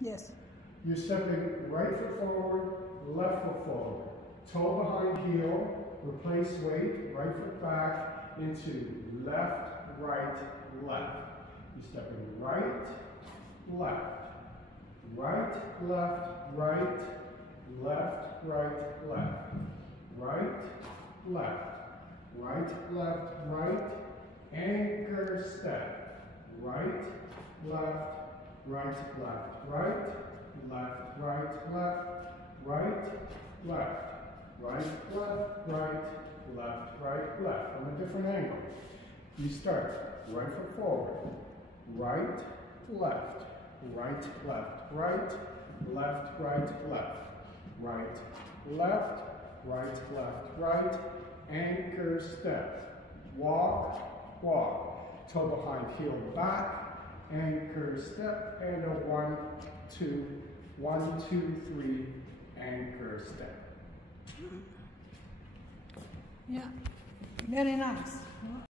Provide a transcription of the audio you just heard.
Yes. You're stepping right foot forward, left foot forward. Toe behind heel, replace weight, right foot back into left, right, left. You're stepping right, left, right, left, right, left, right, left, right, left, right, left, right, anchor step, right, left, right, left, right, left, right, left, right, left, right, left, right, left, right, left, from a different angle. You start right foot forward, right, left, right, left, right, left, right, left, right, left, right, left, right, anchor step, walk, walk, toe behind heel back, anchor step, and a 1, 2, 1, 2, 3, anchor step. Yeah, very nice.